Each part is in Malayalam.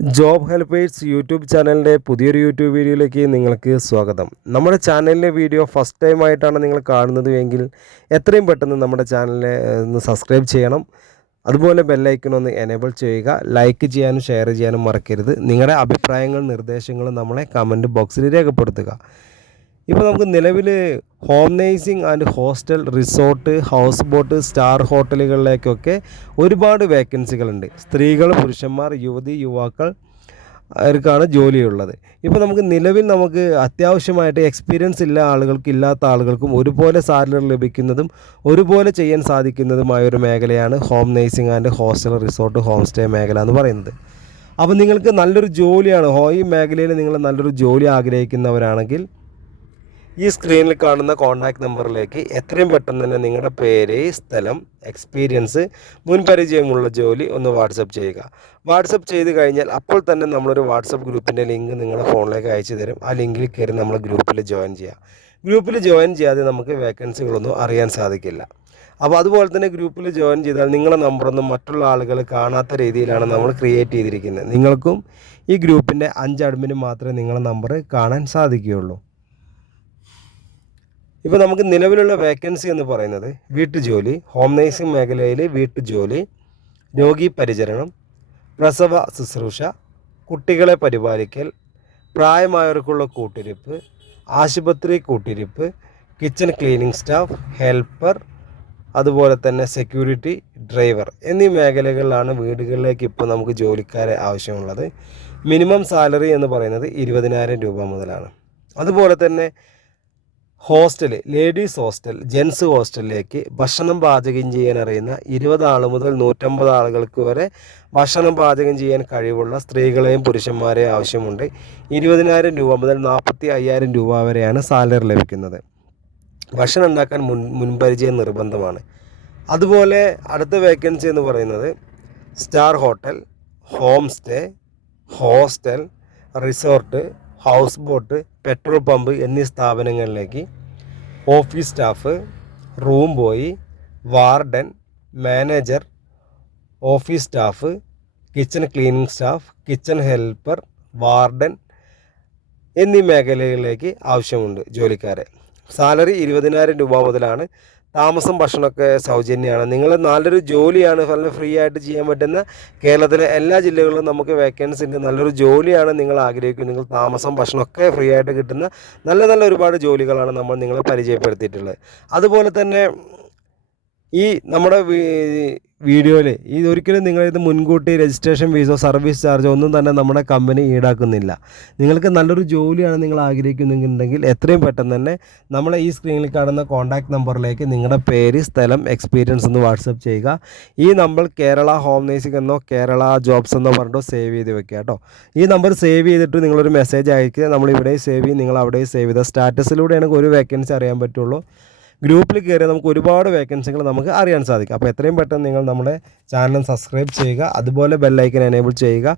ജോബ് ഹെൽപ്പേഴ്സ് യൂട്യൂബ് ചാനലിൻ്റെ പുതിയൊരു യൂട്യൂബ് വീഡിയോയിലേക്ക് നിങ്ങൾക്ക് സ്വാഗതം. നമ്മുടെ ചാനലിലെ വീഡിയോ ഫസ്റ്റ് ടൈം ആയിട്ടാണ് നിങ്ങൾ കാണുന്നത് എങ്കിൽ എത്രയും പെട്ടെന്ന് നമ്മുടെ ചാനലിനെ ഒന്ന് സബ്സ്ക്രൈബ് ചെയ്യണം. അതുപോലെ ബെല്ലൈക്കൺ ഒന്ന് എനേബിൾ ചെയ്യുക. ലൈക്ക് ചെയ്യാനും ഷെയർ ചെയ്യാനും മറക്കരുത്. നിങ്ങളുടെ അഭിപ്രായങ്ങളും നിർദ്ദേശങ്ങളും നമ്മളെ കമൻറ്റ് ബോക്സിൽ രേഖപ്പെടുത്തുക. ഇപ്പോൾ നമുക്ക് നിലവിൽ home nursing and hostel, resort, houseboat, star ഹോട്ടലുകളിലേക്കൊക്കെ ഒരുപാട് വേക്കൻസികളുണ്ട്. സ്ത്രീകൾ, പുരുഷന്മാർ, യുവതി യുവാക്കൾ അവർക്കാണ് ജോലിയുള്ളത്. ഇപ്പോൾ നമുക്ക് അത്യാവശ്യമായിട്ട് എക്സ്പീരിയൻസ് ഇല്ലാത്ത ആളുകൾക്കും ഒരുപോലെ സാലറി ലഭിക്കുന്നതും ഒരുപോലെ ചെയ്യാൻ സാധിക്കുന്നതുമായ ഒരു മേഖലയാണ് home nursing and hostel, resort, home stay മേഖല എന്ന് പറയുന്നത്. അപ്പോൾ നിങ്ങൾക്ക് നല്ലൊരു ജോലിയാണ് ഈ മേഖലയിൽ നിങ്ങൾ നല്ലൊരു ജോലി ആഗ്രഹിക്കുന്നവരാണെങ്കിൽ ഈ സ്ക്രീനിൽ കാണുന്ന കോൺടാക്റ്റ് നമ്പറിലേക്ക് എത്രയും പെട്ടെന്ന് തന്നെ നിങ്ങളുടെ പേര്, സ്ഥലം, എക്സ്പീരിയൻസ്, മുൻപരിചയമുള്ള ജോലി ഒന്ന് വാട്സപ്പ് ചെയ്യുക. വാട്സപ്പ് ചെയ്ത് കഴിഞ്ഞാൽ അപ്പോൾ തന്നെ നമ്മളൊരു വാട്സപ്പ് ഗ്രൂപ്പിൻ്റെ ലിങ്ക് നിങ്ങളുടെ ഫോണിലേക്ക് അയച്ചു തരും. ആ ലിങ്കിൽ കയറി നമ്മൾ ഗ്രൂപ്പിൽ ജോയിൻ ചെയ്യുക. ഗ്രൂപ്പിൽ ജോയിൻ ചെയ്യാതെ നമുക്ക് വേക്കൻസികളൊന്നും അറിയാൻ സാധിക്കില്ല. അപ്പോൾ അതുപോലെ തന്നെ ഗ്രൂപ്പിൽ ജോയിൻ ചെയ്താൽ നിങ്ങളുടെ നമ്പറൊന്നും മറ്റുള്ള ആളുകൾ കാണാത്ത രീതിയിലാണ് നമ്മൾ ക്രിയേറ്റ് ചെയ്തിരിക്കുന്നത്. നിങ്ങൾക്കും ഈ ഗ്രൂപ്പിൻ്റെ 5 അഡ്മിനും മാത്രമേ നിങ്ങളുടെ നമ്പർ കാണാൻ സാധിക്കുകയുള്ളൂ. ഇപ്പോൾ നമുക്ക് നിലവിലുള്ള വേക്കൻസി എന്ന് പറയുന്നത് വീട്ടുജോലി, ഹോം നേഴ്സിംഗ് മേഖലയിൽ വീട്ടുജോലി, രോഗി പരിചരണം, പ്രസവ ശുശ്രൂഷ, കുട്ടികളെ പരിപാലിക്കൽ, പ്രായമായവർക്കുള്ള കൂട്ടിരിപ്പ്, ആശുപത്രി കൂട്ടിരിപ്പ്, കിച്ചൺ ക്ലീനിങ് സ്റ്റാഫ്, ഹെൽപ്പർ, അതുപോലെ തന്നെ സെക്യൂരിറ്റി, ഡ്രൈവർ എന്നീ മേഖലകളിലാണ് വീടുകളിലേക്ക് ഇപ്പോൾ നമുക്ക് ജോലിക്കാരെ ആവശ്യമുള്ളത്. മിനിമം സാലറി എന്ന് പറയുന്നത് 20,000 രൂപ മുതലാണ്. അതുപോലെ തന്നെ ഹോസ്റ്റൽ, ലേഡീസ് ഹോസ്റ്റൽ, ജെൻസ് ഹോസ്റ്റലിലേക്ക് ഭക്ഷണം പാചകം ചെയ്യാൻ അറിയുന്ന 20 ആൾ മുതൽ 150 ആളുകൾക്ക് വരെ ഭക്ഷണം പാചകം ചെയ്യാൻ കഴിവുള്ള സ്ത്രീകളെയും പുരുഷന്മാരെയും ആവശ്യമുണ്ട്. 20,000 രൂപ മുതൽ 45,000 രൂപ വരെയാണ് സാലറി ലഭിക്കുന്നത്. ഭക്ഷണം ഉണ്ടാക്കാൻ മുൻപരിചയം നിർബന്ധമാണ്. അതുപോലെ അടുത്ത വേക്കൻസി എന്ന് പറയുന്നത് star hotel, homestay, hostel, resort, houseboat, petrol pump എന്നീ സ്ഥാപനങ്ങളിലേക്ക് office staff, room boy, warden, manager, office staff, kitchen cleaning staff, kitchen helper, warden എന്നീ മേഖലകളിലേക്ക് ആവശ്യമുണ്ട് ജോലിക്കാരെ. സാലറി 20,000 രൂപ മുതലാണ്. താമസം, ഭക്ഷണമൊക്കെ സൗജന്യമാണ്. നിങ്ങൾ നല്ലൊരു ജോലിയാണ്, വളരെ ഫ്രീ ആയിട്ട് ചെയ്യാൻ പറ്റുന്ന കേരളത്തിലെ എല്ലാ ജില്ലകളിലും നമുക്ക് വേക്കൻസി ഉണ്ട്. നല്ലൊരു ജോലിയാണ് നിങ്ങൾ ആഗ്രഹിക്കുന്നത്. നിങ്ങൾ താമസം, ഭക്ഷണമൊക്കെ ഫ്രീ ആയിട്ട് കിട്ടുന്ന നല്ല ഒരുപാട് ജോലികളാണ് നമ്മൾ നിങ്ങളെ പരിചയപ്പെടുത്തിയിട്ടുള്ളത്. അതുപോലെ തന്നെ ഈ നമ്മുടെ വീഡിയോയിൽ ഒരിക്കലും നിങ്ങളിത് മുൻകൂട്ടി രജിസ്ട്രേഷൻ ഫീസോ സർവീസ് ചാർജോ ഒന്നും തന്നെ നമ്മുടെ കമ്പനി ഈടാക്കുന്നില്ല. നിങ്ങൾക്ക് നല്ലൊരു ജോലിയാണ് നിങ്ങൾ ആഗ്രഹിക്കുന്നുണ്ടെങ്കിൽ എത്രയും പെട്ടെന്ന് തന്നെ നമ്മളെ ഈ സ്ക്രീനിൽ കാണുന്ന കോൺടാക്റ്റ് നമ്പറിലേക്ക് നിങ്ങളുടെ പേര്, സ്ഥലം, എക്സ്പീരിയൻസ് ഒന്ന് വാട്സപ്പ് ചെയ്യുക. ഈ നമ്പർ കേരള ഹോം നേഴ്സിംഗ് എന്നോ കേരള ജോബ്സ് എന്നോ പറഞ്ഞിട്ടോ സേവ് ചെയ്ത് വെക്കുക കേട്ടോ. ഈ നമ്പർ സേവ് ചെയ്തിട്ട് നിങ്ങളൊരു മെസ്സേജ് അയക്കുക. നമ്മളിവിടെ സേവ് ചെയ്യും, നിങ്ങൾ അവിടെ സേവ് ചെയ്താൽ സ്റ്റാറ്റസിലൂടെയാണ് ഒരു വേക്കൻസി അറിയാൻ പറ്റുള്ളൂ. ഗ്രൂപ്പിൽ കയറി നമുക്ക് ഒരുപാട് വേക്കൻസികൾ നമുക്ക് അറിയാൻ സാധിക്കും. അപ്പോൾ എത്രയും പെട്ടെന്ന് നിങ്ങൾ നമ്മുടെ ചാനൽ സബ്സ്ക്രൈബ് ചെയ്യുക. അതുപോലെ ബെല്ലൈക്കൻ എനേബിൾ ചെയ്യുക.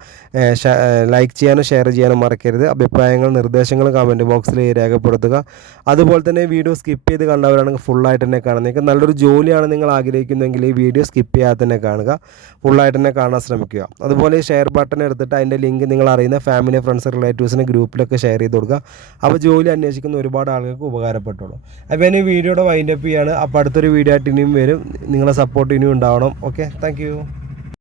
ലൈക്ക് ചെയ്യാനും ഷെയർ ചെയ്യാനും മറക്കരുത്. അഭിപ്രായങ്ങളും നിർദ്ദേശങ്ങളും കമൻറ്റ് ബോക്സിൽ രേഖപ്പെടുത്തുക. അതുപോലെ തന്നെ വീഡിയോ സ്കിപ്പ് ചെയ്ത് കണ്ടവരാണെങ്കിൽ ഫുള്ളായിട്ട് തന്നെ കാണുക. നിങ്ങൾക്ക് നല്ലൊരു ജോലിയാണ് നിങ്ങൾ ആഗ്രഹിക്കുന്നതെങ്കിൽ ഈ വീഡിയോ സ്കിപ്പ് ചെയ്യാതെ തന്നെ കാണുക. ഫുള്ളായിട്ട് തന്നെ കാണാൻ ശ്രമിക്കുക. അതുപോലെ ഷെയർ ബട്ടൺ എടുത്തിട്ട് അതിൻ്റെ ലിങ്ക് നിങ്ങൾ അറിയുന്ന ഫാമിലി, ഫ്രണ്ട്സ്, റിലേറ്റീവ്സിന് ഗ്രൂപ്പിലൊക്കെ ഷെയർ ചെയ്ത് കൊടുക്കുക. അപ്പോൾ ജോലി അന്വേഷിക്കുന്ന ഒരുപാട് ആളുകൾക്ക് ഉപകാരപ്പെട്ടുള്ളൂ. അപ്പോൾ ഇനി വീഡിയോയുടെ വൈൻഡപ്പ് ചെയ്യാണ്. അപ്പോൾ അടുത്തൊരു വീഡിയോ ആയിട്ട് ഇനിയും വരും. നിങ്ങളെ സപ്പോർട്ട് ഇനിയും ഉണ്ടാവണം. Okay, thank you.